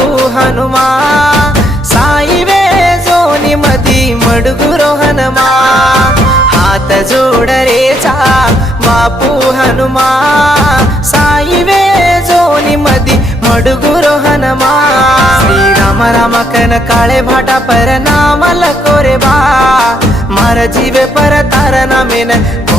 बापू हनुमा साई वे जोनी मधी मडगुरो हनुमा हात जोड रेचा बापू हनुमा साई वे जोनी मधी मडगुरो हनुमा श्रीराम राम कन काळे भाटा पर नाम लको रे बा मार जीवे पर तार नामेन